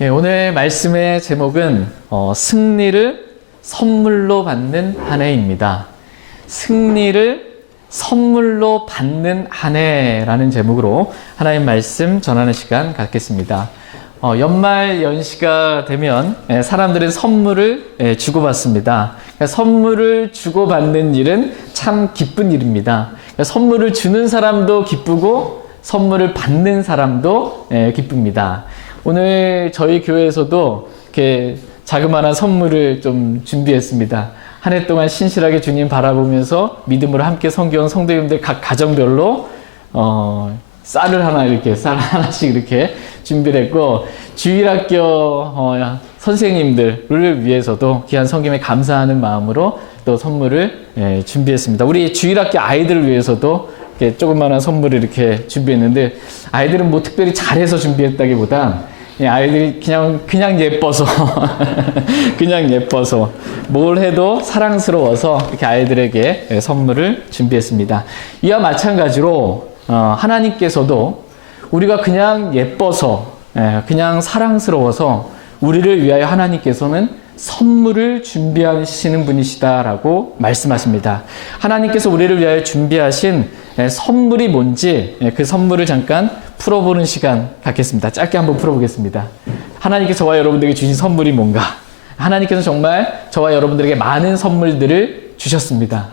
네, 오늘 말씀의 제목은 승리를 선물로 받는 한 해입니다. 승리를 선물로 받는 한 해라는 제목으로 하나님 말씀 전하는 시간 갖겠습니다. 연말 연시가 되면 사람들은 선물을 주고받습니다. 선물을 주고받는 일은 참 기쁜 일입니다. 선물을 주는 사람도 기쁘고 선물을 받는 사람도 기쁩니다. 오늘 저희 교회에서도 이렇게 자그마한 선물을 좀 준비했습니다. 한 해 동안 신실하게 주님 바라보면서 믿음으로 함께 섬겨온 성도님들 각 가정별로 쌀을 하나씩 이렇게 준비를 했고, 주일학교 선생님들을 위해서도 귀한 섬김에 감사하는 마음으로 또 선물을 준비했습니다. 우리 주일학교 아이들을 위해서도 이렇게 조그마한 선물을 이렇게 준비했는데, 아이들은 뭐 특별히 잘해서 준비했다기보다 아이들이 그냥 예뻐서 그냥 예뻐서 뭘 해도 사랑스러워서 이렇게 아이들에게 선물을 준비했습니다. 이와 마찬가지로 하나님께서도 우리가 그냥 예뻐서 그냥 사랑스러워서 우리를 위하여 하나님께서는 선물을 준비하시는 분이시다라고 말씀하십니다. 하나님께서 우리를 위하여 준비하신 선물이 뭔지 그 선물을 잠깐 풀어보는 시간 갖겠습니다. 짧게 한번 풀어보겠습니다. 하나님께서 저와 여러분들에게 주신 선물이 뭔가? 하나님께서 정말 저와 여러분들에게 많은 선물들을 주셨습니다.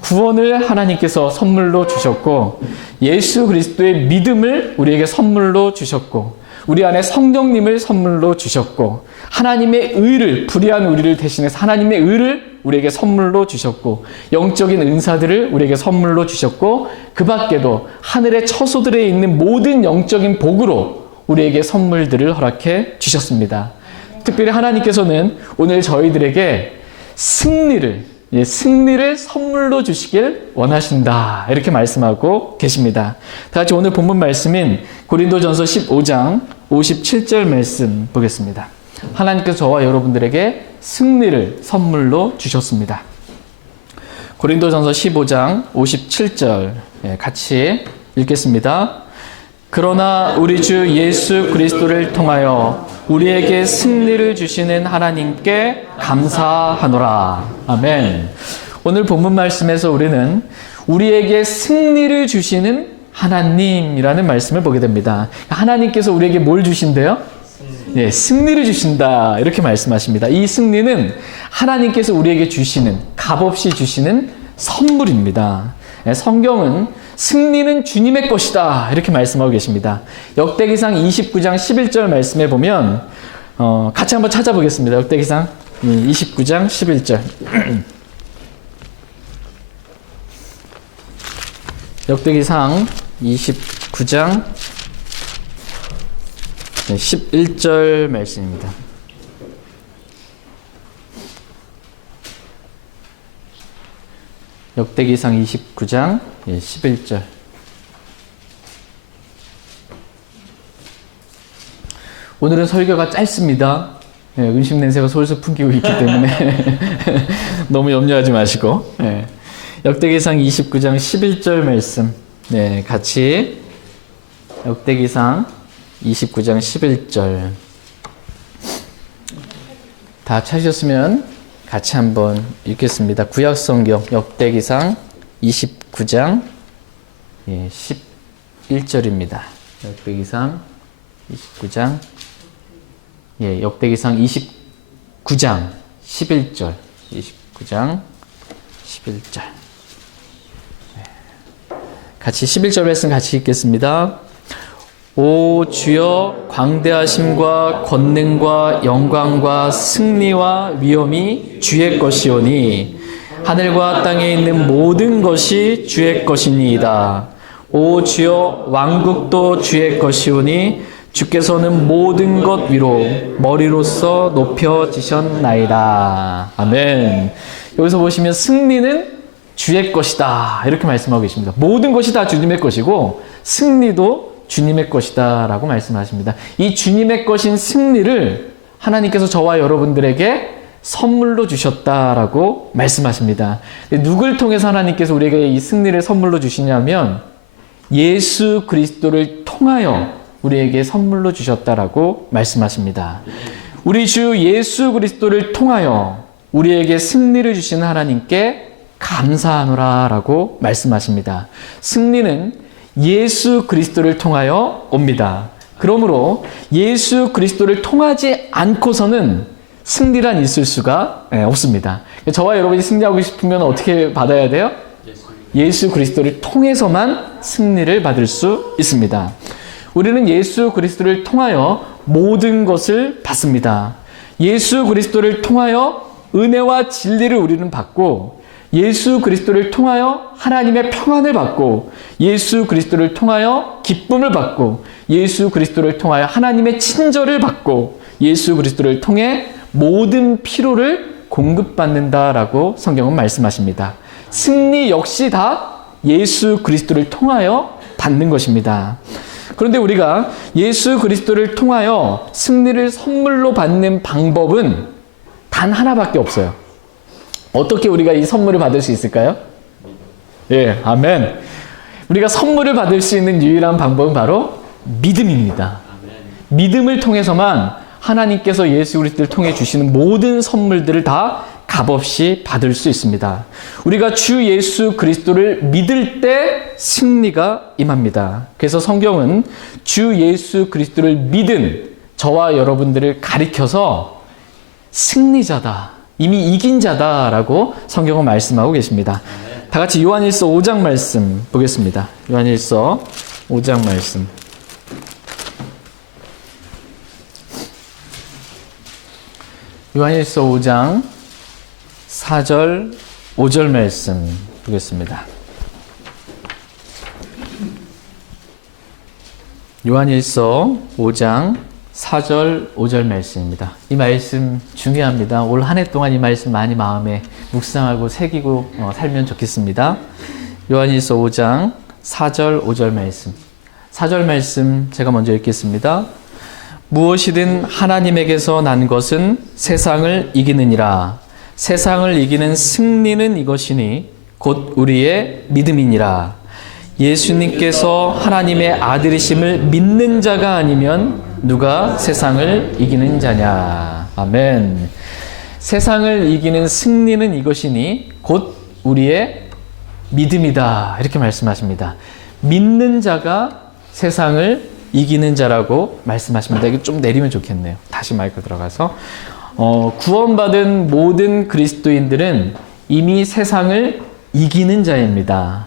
구원을 하나님께서 선물로 주셨고, 예수 그리스도의 믿음을 우리에게 선물로 주셨고, 우리 안에 성령님을 선물로 주셨고, 하나님의 의를, 불의한 우리를 대신해서 하나님의 의를 우리에게 선물로 주셨고, 영적인 은사들을 우리에게 선물로 주셨고, 그 밖에도 하늘의 처소들에 있는 모든 영적인 복으로 우리에게 선물들을 허락해 주셨습니다. 특별히 하나님께서는 오늘 저희들에게 승리를 선물로 주시길 원하신다, 이렇게 말씀하고 계십니다. 다 같이 오늘 본문 말씀인 고린도전서 15장 57절 말씀 보겠습니다. 하나님께서 저와 여러분들에게 승리를 선물로 주셨습니다. 고린도전서 15장 57절 같이 읽겠습니다. 그러나 우리 주 예수 그리스도를 통하여 우리에게 승리를 주시는 하나님께 감사하노라. 아멘. 오늘 본문 말씀에서 우리는 우리에게 승리를 주시는 하나님이라는 말씀을 보게 됩니다. 하나님께서 우리에게 뭘 주신대요? 네, 승리를 주신다, 이렇게 말씀하십니다. 이 승리는 하나님께서 우리에게 주시는, 값없이 주시는 선물입니다. 성경은 승리는 주님의 것이다, 이렇게 말씀하고 계십니다. 역대기상 29장 11절 말씀에 보면 같이 한번 찾아보겠습니다. 역대기상 29장 11절 역대기상 29장 11절 말씀입니다. 역대기상 29장 11절. 오늘은 설교가 짧습니다. 음식 냄새가 솔솔 풍기고 있기 때문에 너무 염려하지 마시고, 역대기상 29장 11절 말씀 같이 역대기상 29장 11절 다 찾으셨으면 같이 한번 읽겠습니다. 구약성경 역대기상 29장 11절입니다. 역대기상 29장 역대기상 29장 11절 29장 11절 같이 11절 말씀 같이 읽겠습니다. 오 주여, 광대하심과 권능과 영광과 승리와 위엄이 주의 것이오니 하늘과 땅에 있는 모든 것이 주의 것이니이다. 오 주여, 왕국도 주의 것이오니 주께서는 모든 것 위로 머리로서 높여지셨나이다. 아멘. 여기서 보시면 승리는 주의 것이다, 이렇게 말씀하고 계십니다. 모든 것이 다 주님의 것이고 승리도 주님의 것이다 라고 말씀하십니다. 이 주님의 것인 승리를 하나님께서 저와 여러분들에게 선물로 주셨다라고 말씀하십니다. 누굴 통해서 하나님께서 우리에게 이 승리를 선물로 주시냐면 예수 그리스도를 통하여 우리에게 선물로 주셨다라고 말씀하십니다. 우리 주 예수 그리스도를 통하여 우리에게 승리를 주신 하나님께 감사하노라 라고 말씀하십니다. 승리는 예수 그리스도를 통하여 옵니다. 그러므로 예수 그리스도를 통하지 않고서는 승리란 있을 수가 없습니다. 저와 여러분이 승리하고 싶으면 어떻게 받아야 돼요? 예수 그리스도를 통해서만 승리를 받을 수 있습니다. 우리는 예수 그리스도를 통하여 모든 것을 받습니다. 예수 그리스도를 통하여 은혜와 진리를 우리는 받고, 예수 그리스도를 통하여 하나님의 평안을 받고, 예수 그리스도를 통하여 기쁨을 받고, 예수 그리스도를 통하여 하나님의 친절을 받고, 예수 그리스도를 통해 모든 필요를 공급받는다라고 성경은 말씀하십니다. 승리 역시 다 예수 그리스도를 통하여 받는 것입니다. 그런데 우리가 예수 그리스도를 통하여 승리를 선물로 받는 방법은 단 하나밖에 없어요. 어떻게 우리가 이 선물을 받을 수 있을까요? 예, 아멘. 우리가 선물을 받을 수 있는 유일한 방법은 바로 믿음입니다. 믿음을 통해서만 하나님께서 예수 그리스도를 통해 주시는 모든 선물들을 다 값없이 받을 수 있습니다. 우리가 주 예수 그리스도를 믿을 때 승리가 임합니다. 그래서 성경은 주 예수 그리스도를 믿은 저와 여러분들을 가리켜서 승리자다, 이미 이긴 자다라고 성경은 말씀하고 계십니다. 다 같이 요한일서 5장 말씀 보겠습니다. 요한일서 5장 말씀. 요한일서 5장 4절, 5절 말씀 보겠습니다. 요한일서 5장 4절, 5절 말씀입니다. 이 말씀 중요합니다. 올 한 해 동안 이 말씀 많이 마음에 묵상하고 새기고 살면 좋겠습니다. 요한일서 5장 4절, 5절 말씀. 4절 말씀 제가 먼저 읽겠습니다. 무엇이든 하나님에게서 난 것은 세상을 이기느니라. 세상을 이기는 승리는 이것이니 곧 우리의 믿음이니라. 예수님께서 하나님의 아들이심을 믿는 자가 아니면 누가 세상을 이기는 자냐. 아멘. 세상을 이기는 승리는 이것이니 곧 우리의 믿음이다. 이렇게 말씀하십니다. 믿는 자가 세상을 이기는 자라고 말씀하십니다. 이거 좀 내리면 좋겠네요. 다시 마이크 들어가서. 구원받은 모든 그리스도인들은 이미 세상을 이기는 자입니다.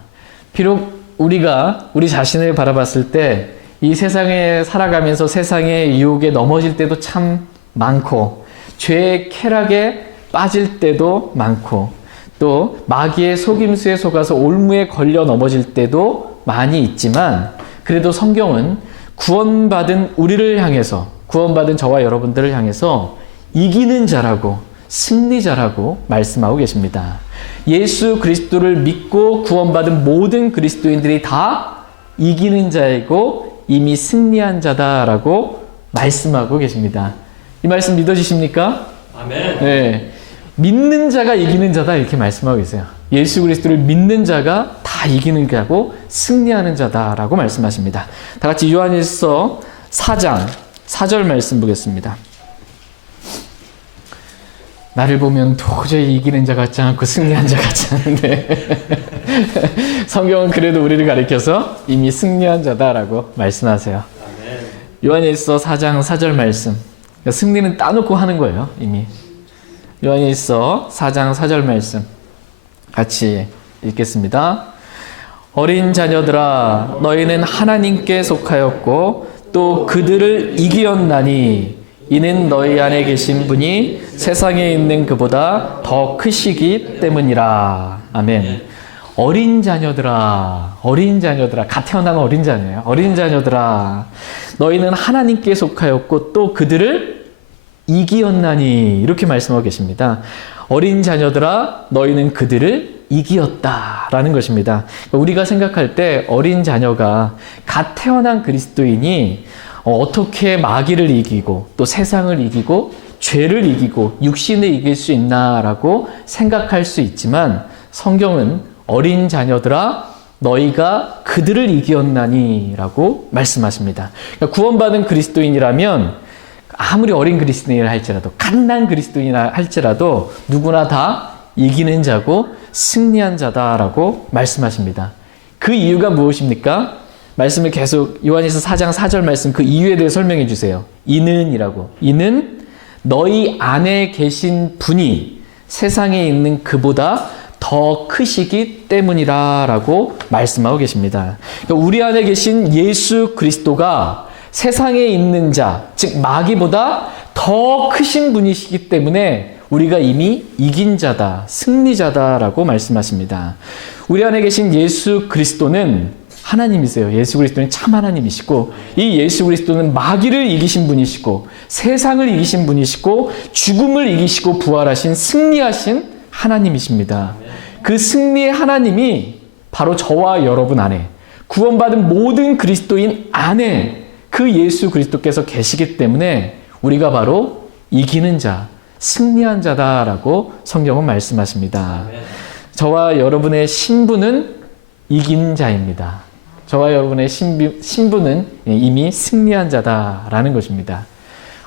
비록 우리가 우리 자신을 바라봤을 때 이 세상에 살아가면서 세상의 유혹에 넘어질 때도 참 많고, 죄의 쾌락에 빠질 때도 많고, 또 마귀의 속임수에 속아서 올무에 걸려 넘어질 때도 많이 있지만, 그래도 성경은 구원받은 우리를 향해서, 구원받은 저와 여러분들을 향해서 이기는 자라고, 승리자라고 말씀하고 계십니다. 예수 그리스도를 믿고 구원받은 모든 그리스도인들이 다 이기는 자이고 이미 승리한 자다라고 말씀하고 계십니다. 이 말씀 믿어지십니까? 아멘. 네. 믿는 자가 이기는 자다 이렇게 말씀하고 계세요. 예수 그리스도를 믿는 자가 다 이기는 자고 승리하는 자다라고 말씀하십니다. 다 같이 요한일서 4장 4절 말씀 보겠습니다. 나를 보면 도저히 이기는 자 같지 않고 승리한 자 같지 않은데 성경은 그래도 우리를 가리켜서 이미 승리한 자다라고 말씀하세요. 아멘. 요한일서 4장 4절 말씀. 승리는 따놓고 하는 거예요, 이미. 요한일서 4장 4절 말씀 같이 읽겠습니다. 어린 자녀들아, 너희는 하나님께 속하였고 또 그들을 이기었나니 이는 너희 안에 계신 분이 세상에 있는 그보다 더 크시기 때문이라. 아멘. 어린 자녀들아, 어린 자녀들아, 갓 태어난 어린 자녀예요. 어린 자녀들아, 너희는 하나님께 속하였고 또 그들을 이기었나니. 이렇게 말씀하고 계십니다. 어린 자녀들아, 너희는 그들을 이기었다라는 것입니다. 우리가 생각할 때 어린 자녀가 갓 태어난 그리스도인이 어떻게 마귀를 이기고 또 세상을 이기고 죄를 이기고 육신을 이길 수 있나라고 생각할 수 있지만, 성경은 어린 자녀들아 너희가 그들을 이기었나니 라고 말씀하십니다. 그러니까 구원받은 그리스도인이라면 아무리 어린 그리스도인이라 할지라도 갓난 그리스도인이라 할지라도 누구나 다 이기는 자고 승리한 자다라고 말씀하십니다. 그 이유가 무엇입니까? 말씀을 계속 요한일서 4장 4절 말씀 그 이유에 대해 설명해 주세요. 이는 너희 안에 계신 분이 세상에 있는 그보다 더 크시기 때문이라 라고 말씀하고 계십니다. 그러니까 우리 안에 계신 예수 그리스도가 세상에 있는 자, 즉 마귀보다 더 크신 분이시기 때문에 우리가 이미 이긴 자다, 승리자다라고 말씀하십니다. 우리 안에 계신 예수 그리스도는 하나님이세요. 예수 그리스도는 참 하나님이시고 이 예수 그리스도는 마귀를 이기신 분이시고 세상을 이기신 분이시고 죽음을 이기시고 부활하신 승리하신 하나님이십니다. 그 승리의 하나님이 바로 저와 여러분 안에 구원받은 모든 그리스도인 안에 그 예수 그리스도께서 계시기 때문에 우리가 바로 이기는 자, 승리한 자다라고 성경은 말씀하십니다. 저와 여러분의 신분은 이긴 자입니다. 저와 여러분의 신분은 이미 승리한 자다라는 것입니다.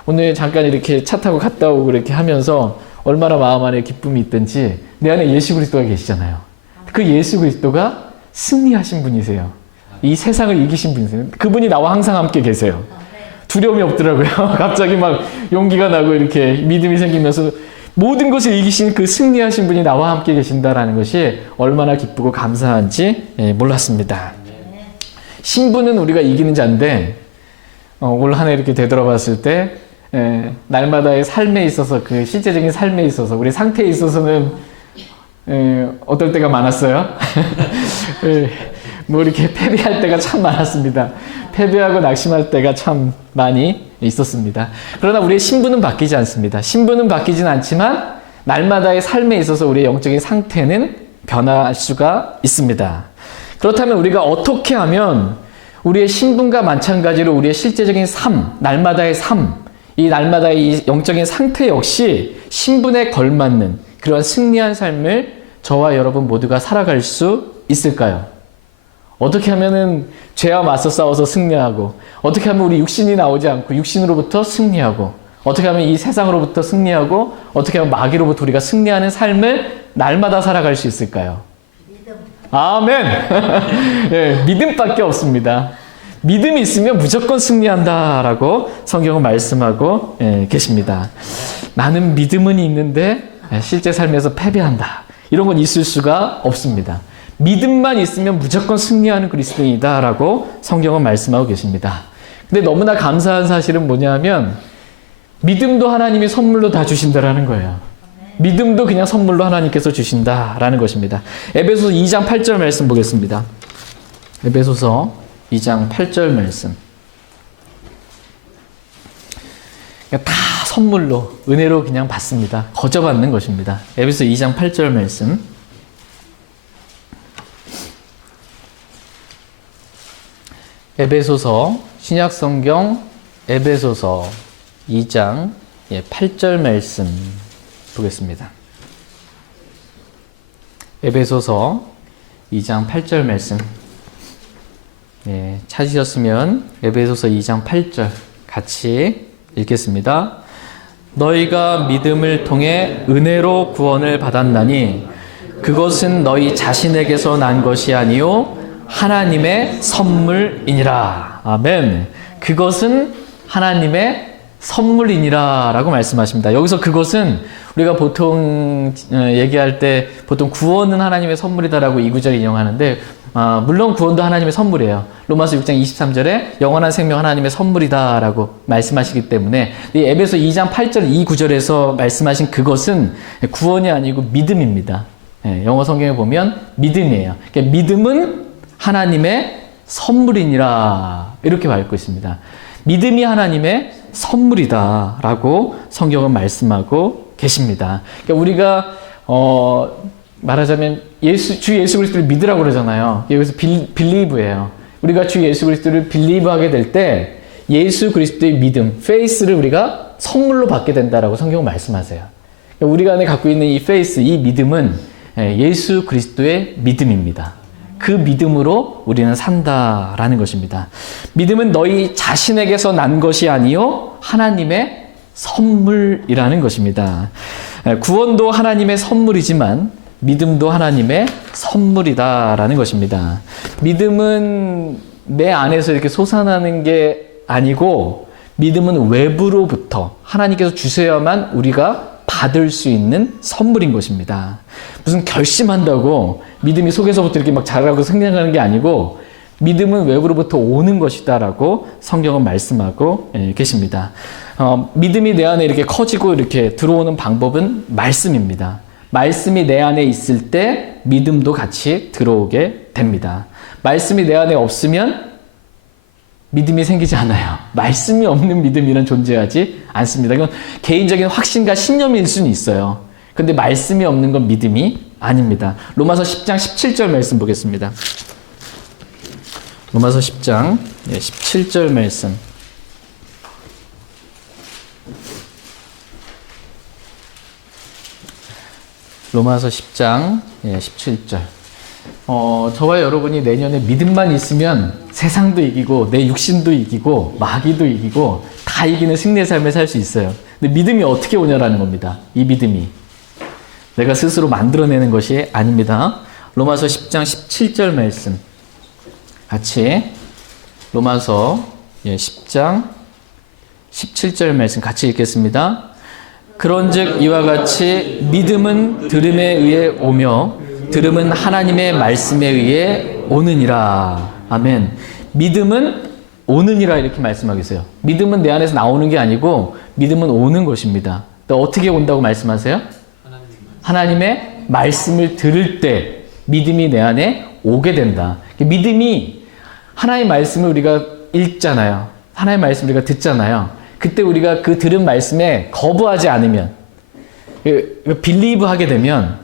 오늘 잠깐 이렇게 차 타고 갔다 오고 이렇게 하면서 얼마나 마음 안에 기쁨이 있든지 내 안에 예수 그리스도가 계시잖아요. 그 예수 그리스도가 승리하신 분이세요. 이 세상을 이기신 분이세요. 그분이 나와 항상 함께 계세요. 두려움이 없더라고요. 갑자기 막 용기가 나고 이렇게 믿음이 생기면서 모든 것을 이기신 그 승리하신 분이 나와 함께 계신다라는 것이 얼마나 기쁘고 감사한지 몰랐습니다. 신분은 우리가 이기는 자인데 올 한 해 이렇게 되돌아봤을 때 날마다의 삶에 있어서 그 실제적인 삶에 있어서 우리 상태에 있어서는 어떨 때가 많았어요. 뭐 이렇게 패배할 때가 참 많았습니다. 패배하고 낙심할 때가 참 많이 있었습니다. 그러나 우리의 신분은 바뀌지 않습니다. 신분은 바뀌진 않지만 날마다의 삶에 있어서 우리의 영적인 상태는 변할 수가 있습니다. 그렇다면 우리가 어떻게 하면 우리의 신분과 마찬가지로 우리의 실제적인 삶, 날마다의 삶, 이 날마다의 이 영적인 상태 역시 신분에 걸맞는 그러한 승리한 삶을 저와 여러분 모두가 살아갈 수 있을까요? 어떻게 하면은 죄와 맞서 싸워서 승리하고, 어떻게 하면 우리 육신이 나오지 않고 육신으로부터 승리하고, 어떻게 하면 이 세상으로부터 승리하고, 어떻게 하면 마귀로부터 우리가 승리하는 삶을 날마다 살아갈 수 있을까요? 믿음. 아멘! 네, 믿음밖에 없습니다. 믿음이 있으면 무조건 승리한다라고 성경은 말씀하고 계십니다. 나는 믿음은 있는데 실제 삶에서 패배한다. 이런 건 있을 수가 없습니다. 믿음만 있으면 무조건 승리하는 그리스도인이다라고 성경은 말씀하고 계십니다. 근데 너무나 감사한 사실은 뭐냐면 믿음도 하나님이 선물로 다 주신다라는 거예요. 믿음도 그냥 선물로 하나님께서 주신다라는 것입니다. 에베소서 2장 8절 말씀 보겠습니다. 에베소서 2장 8절 말씀. 다 선물로, 은혜로 그냥 받습니다. 거저 받는 것입니다. 에베소서 2장 8절 말씀. 에베소서, 신약성경 에베소서 2장 8절 말씀 보겠습니다. 에베소서 2장 8절 말씀. 찾으셨으면 에베소서 2장 8절 같이 읽겠습니다. 너희가 믿음을 통해 은혜로 구원을 받았나니 그것은 너희 자신에게서 난 것이 아니요 하나님의 선물이니라. 아멘. 그것은 하나님의 선물이니라 라고 말씀하십니다. 여기서 그것은 우리가 보통 얘기할 때 보통 구원은 하나님의 선물이다라고 이 구절 인용하는데 물론 구원도 하나님의 선물이에요. 로마서 6장 23절에 영원한 생명 하나님의 선물이다라고 말씀하시기 때문에 이 에베소 2장 8절 이 구절에서 말씀하신 그것은 구원이 아니고 믿음입니다. 영어 성경에 보면 믿음이에요. 그러니까 믿음은 하나님의 선물이니라 이렇게 말하고 있습니다. 믿음이 하나님의 선물이다라고 성경은 말씀하고 계십니다. 그러니까 우리가 말하자면 주 예수 그리스도를 믿으라고 그러잖아요. 여기서 빌리브예요. 우리가 주 예수 그리스도를 빌리브하게 될 때 예수 그리스도의 믿음, faith를 우리가 선물로 받게 된다라고 성경은 말씀하세요. 그러니까 우리가 안에 갖고 있는 이 faith, 이 믿음은 예수 그리스도의 믿음입니다. 그 믿음으로 우리는 산다라는 것입니다. 믿음은 너희 자신에게서 난 것이 아니요 하나님의 선물이라는 것입니다. 구원도 하나님의 선물이지만 믿음도 하나님의 선물이다라는 것입니다. 믿음은 내 안에서 이렇게 솟아나는 게 아니고 믿음은 외부로부터 하나님께서 주셔야만 우리가 받을 수 있는 선물인 것입니다. 무슨 결심한다고 믿음이 속에서부터 이렇게 막 자라고 생겨나는 게 아니고 믿음은 외부로부터 오는 것이다라고 성경은 말씀하고 계십니다. 믿음이 내 안에 이렇게 커지고 이렇게 들어오는 방법은 말씀입니다. 말씀이 내 안에 있을 때 믿음도 같이 들어오게 됩니다. 말씀이 내 안에 없으면 믿음이 생기지 않아요. 말씀이 없는 믿음이란 존재하지 않습니다. 이건 개인적인 확신과 신념일 수는 있어요. 근데 말씀이 없는 건 믿음이 아닙니다. 로마서 10장 17절 말씀 보겠습니다. 로마서 10장 17절 말씀. 로마서 10장 17절. 저와 여러분이 내년에 믿음만 있으면 세상도 이기고 내 육신도 이기고 마귀도 이기고 다 이기는 승리의 삶을 살 수 있어요. 근데 믿음이 어떻게 오냐라는 겁니다. 이 믿음이 내가 스스로 만들어내는 것이 아닙니다. 로마서 10장 17절 말씀 같이 로마서 10장 17절 말씀 같이 읽겠습니다. 그런즉 이와 같이 믿음은 들음에 의해 오며 들음은 하나님의 말씀에 의해 오느니라. 아멘. 믿음은 오느니라 이렇게 말씀하고 있어요. 믿음은 내 안에서 나오는 게 아니고 믿음은 오는 것입니다. 또 어떻게 온다고 말씀하세요? 하나님의 말씀을 들을 때 믿음이 내 안에 오게 된다. 믿음이 하나님의 말씀을 우리가 읽잖아요. 하나님의 말씀을 우리가 듣잖아요. 그때 우리가 그 들은 말씀에 거부하지 않으면 빌리브 하게 되면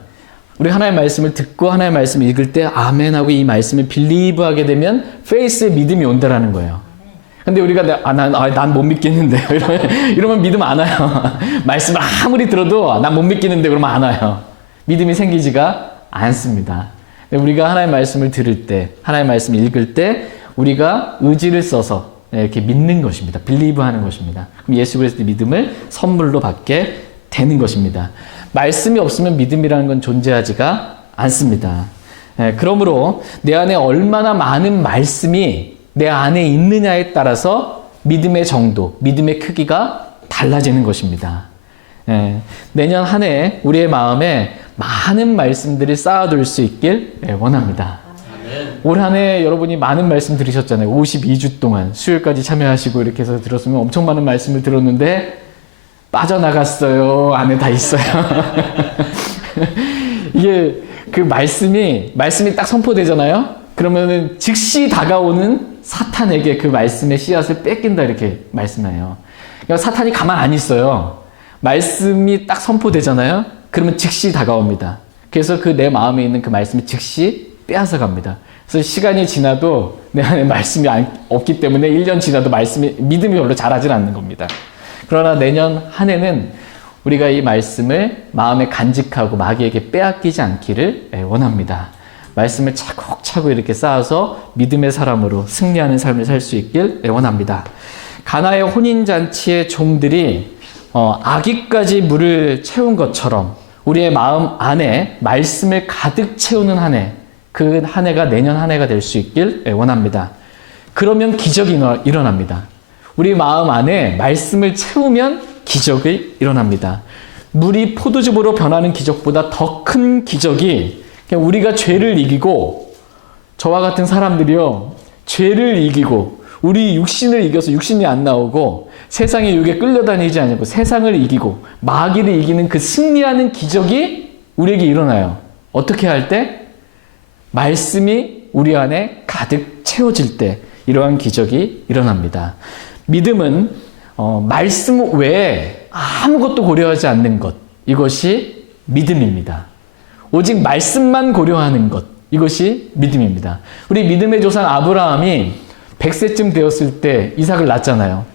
우리 하나님의 말씀을 듣고 하나님의 말씀을 읽을 때 아멘하고 이 말씀을 빌리브 하게 되면 페이스에 믿음이 온다라는 거예요. 근데 우리가 난 못 믿겠는데 이러면 믿음 안 와요. 말씀을 아무리 들어도 난 못 믿겠는데 그러면 안 와요. 믿음이 생기지가 않습니다. 우리가 하나님의 말씀을 들을 때 하나님의 말씀을 읽을 때 우리가 의지를 써서 이렇게 믿는 것입니다. 빌리브 하는 것입니다. 그럼 예수 그리스도의 믿음을 선물로 받게 되는 것입니다. 말씀이 없으면 믿음이라는 건 존재하지가 않습니다. 그러므로 내 안에 얼마나 많은 말씀이 내 안에 있느냐에 따라서 믿음의 정도, 믿음의 크기가 달라지는 것입니다. 내년 한 해 우리의 마음에 많은 말씀들을 쌓아둘 수 있길 원합니다. 올 한 해 여러분이 많은 말씀 들으셨잖아요. 52주 동안 수요일까지 참여하시고 이렇게 해서 들었으면 엄청 많은 말씀을 들었는데 빠져나갔어요. 안에 다 있어요. 이게 그 말씀이 딱 선포되잖아요. 그러면은 즉시 다가오는 사탄에게 그 말씀의 씨앗을 뺏긴다 이렇게 말씀해요. 그러니까 사탄이 가만 안 있어요. 말씀이 딱 선포되잖아요. 그러면 즉시 다가옵니다. 그래서 그 내 마음에 있는 그 말씀이 즉시 빼앗아 갑니다. 그래서 시간이 지나도 내 안에 말씀이 없기 때문에 1년 지나도 믿음이 별로 자라질 않는 겁니다. 그러나 내년 한 해는 우리가 이 말씀을 마음에 간직하고 마귀에게 빼앗기지 않기를 원합니다. 말씀을 차곡차곡 이렇게 쌓아서 믿음의 사람으로 승리하는 삶을 살 수 있길 원합니다. 가나의 혼인잔치의 종들이 아기까지 물을 채운 것처럼 우리의 마음 안에 말씀을 가득 채우는 한 해, 그 한 해가 내년 한 해가 될 수 있길 원합니다. 그러면 기적이 일어납니다. 우리 마음 안에 말씀을 채우면 기적이 일어납니다. 물이 포도즙으로 변하는 기적보다 더 큰 기적이 그냥 우리가 죄를 이기고 저와 같은 사람들이요. 죄를 이기고 우리 육신을 이겨서 육신이 안 나오고 세상의 유혹에 끌려다니지 않고 세상을 이기고 마귀를 이기는 그 승리하는 기적이 우리에게 일어나요. 어떻게 할 때? 말씀이 우리 안에 가득 채워질 때 이러한 기적이 일어납니다. 믿음은 말씀 외에 아무것도 고려하지 않는 것, 이것이 믿음입니다. 오직 말씀만 고려하는 것, 이것이 믿음입니다. 우리 믿음의 조상 아브라함이 100세쯤 되었을 때 이삭을 낳았잖아요.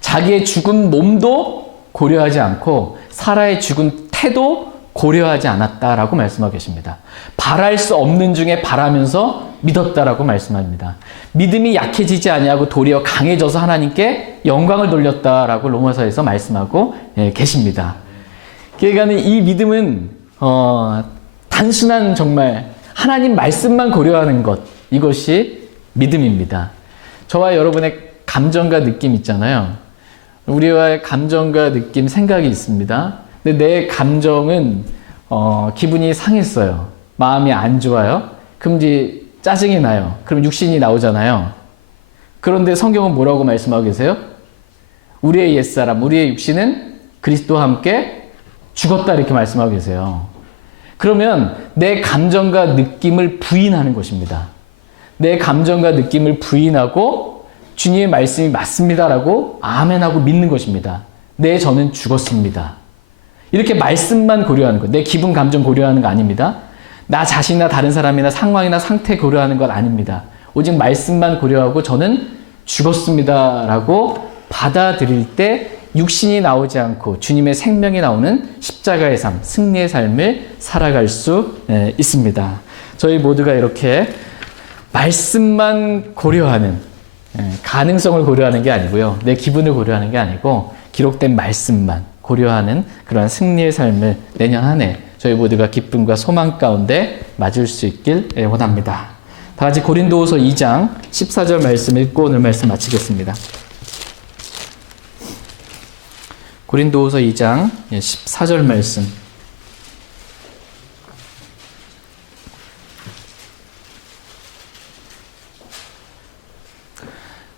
자기의 죽은 몸도 고려하지 않고 사라의 죽은 태도 고려하지 않았다라고 말씀하고 계십니다. 바랄 수 없는 중에 바라면서 믿었다라고 말씀합니다. 믿음이 약해지지 아니하고 도리어 강해져서 하나님께 영광을 돌렸다라고 로마서에서 말씀하고 계십니다. 그러니까 이 믿음은 단순한 정말 하나님 말씀만 고려하는 것, 이것이 믿음입니다. 저와 여러분의 감정과 느낌 있잖아요. 우리와의 감정과 느낌, 생각이 있습니다. 근데 내 감정은 기분이 상했어요. 마음이 안 좋아요. 그럼 이제 짜증이 나요. 그럼 육신이 나오잖아요. 그런데 성경은 뭐라고 말씀하고 계세요? 우리의 옛사람, 우리의 육신은 그리스도와 함께 죽었다, 이렇게 말씀하고 계세요. 그러면 내 감정과 느낌을 부인하는 것입니다. 내 감정과 느낌을 부인하고 주님의 말씀이 맞습니다라고 아멘하고 믿는 것입니다. 네, 저는 죽었습니다. 이렇게 말씀만 고려하는 것, 내 기분, 감정 고려하는 거 아닙니다. 나 자신이나 다른 사람이나 상황이나 상태 고려하는 것 아닙니다. 오직 말씀만 고려하고 저는 죽었습니다라고 받아들일 때 육신이 나오지 않고 주님의 생명이 나오는 십자가의 삶, 승리의 삶을 살아갈 수 있습니다. 저희 모두가 이렇게 말씀만 고려하는, 가능성을 고려하는 게 아니고요. 내 기분을 고려하는 게 아니고 기록된 말씀만 고려하는 그러한 승리의 삶을 내년 한 해 저희 모두가 기쁨과 소망 가운데 맞을 수 있길 원합니다. 다 같이 고린도후서 2장 14절 말씀 읽고 오늘 말씀 마치겠습니다. 고린도후서 2장 14절 말씀.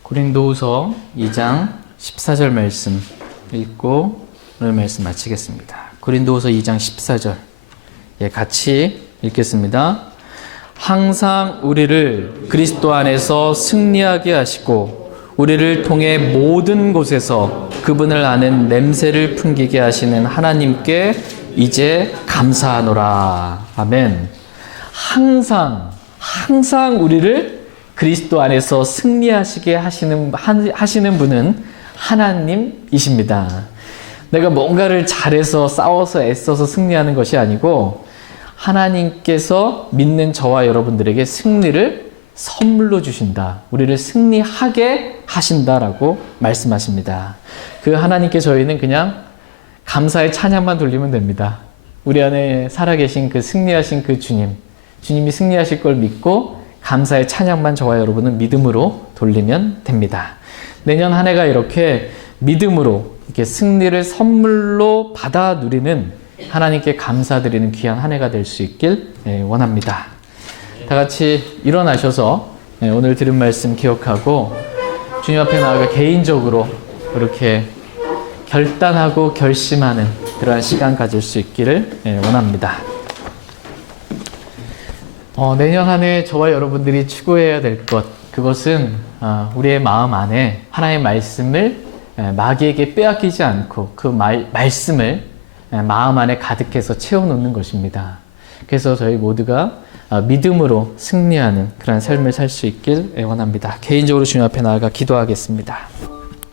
고린도후서 2장 14절 말씀 읽고 오늘 말씀 마치겠습니다. 고린도후서 2장 14절. 같이 읽겠습니다. 항상 우리를 그리스도 안에서 승리하게 하시고 우리를 통해 모든 곳에서 그분을 아는 냄새를 풍기게 하시는 하나님께 이제 감사하노라. 아멘. 항상 우리를 그리스도 안에서 승리하시게 하시는 분은 하나님이십니다. 내가 뭔가를 잘해서 싸워서 애써서 승리하는 것이 아니고 하나님께서 믿는 저와 여러분들에게 승리를 선물로 주신다. 우리를 승리하게 하신다라고 말씀하십니다. 그 하나님께 저희는 그냥 감사의 찬양만 돌리면 됩니다. 우리 안에 살아계신 그 승리하신 그 주님이 승리하실 걸 믿고 감사의 찬양만 저와 여러분은 믿음으로 돌리면 됩니다. 내년 한 해가 이렇게 믿음으로 이렇게 승리를 선물로 받아 누리는 하나님께 감사드리는 귀한 한 해가 될 수 있길 원합니다. 다 같이 일어나셔서 오늘 들은 말씀 기억하고 주님 앞에 나아가 개인적으로 이렇게 결단하고 결심하는 그러한 시간 가질 수 있기를 원합니다. 내년 한 해 저와 여러분들이 추구해야 될 것, 그것은 우리의 마음 안에 하나님의 말씀을 마귀에게 빼앗기지 않고 그 말씀을 마음 안에 가득해서 채워놓는 것입니다. 그래서 저희 모두가 믿음으로 승리하는 그런 삶을 살 수 있길 원합니다. 개인적으로 주님 앞에 나아가 기도하겠습니다.